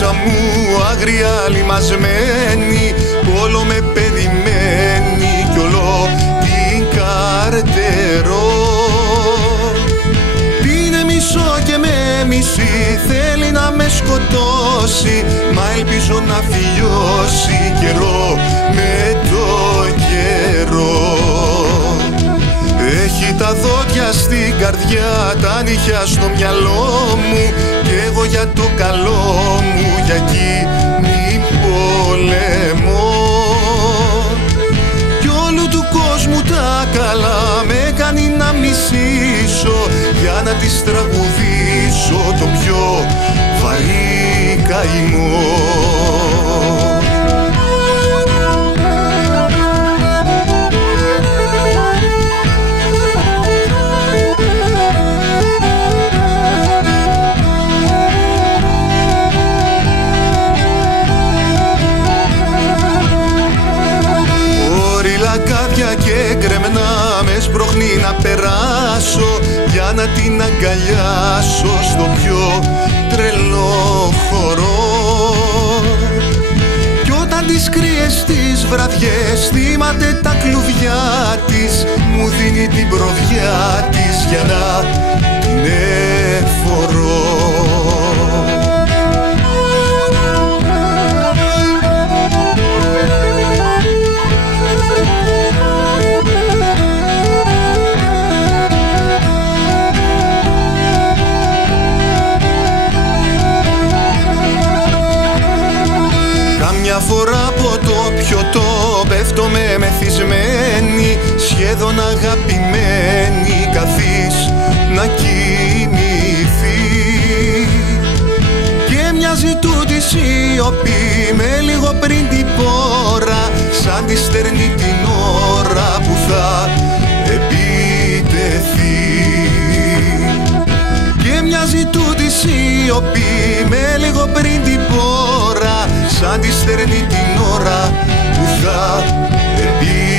μέσα μου άγρια λιμασμένη, όλο με περιμένει κι όλο την καρτερώ. Είναι μισό και με μισή, θέλει να με σκοτώσει, μα ελπίζω να φιλιώσει καιρό με το καιρό. Έχει τα δόντια στην καρδιά, τα νύχια στο μυαλό μου, κι εγώ για το καλό μου για εκείνη πολεμώ. Κι όλου του κόσμου τα καλά με κάνει να μισήσω, για να της τραγουδήσω το πιο βαρύ καημό. Και γκρεμνά με σπρώχνει να περάσω, για να την αγκαλιάσω στο πιο τρελό χορό. Κι όταν τις κρύες τις βραδιές θυμάται τα κλουβιά της, μου δίνει την προδιά της για να την εφορώ. Μια φορά από το πιωτό πέφτω με μεθυσμένη, σχεδόν αγαπημένη, καθείς να κοιμηθεί. Και μοιάζει τούτη σιωπή με λίγο πριν την πόρα, σαν τη στερνή την ώρα που θα επιτεθεί. Και μοιάζει τούτη σιωπή με λίγο πριν την πόρα, σαν τη στερνή την ώρα που θα επιτεθεί.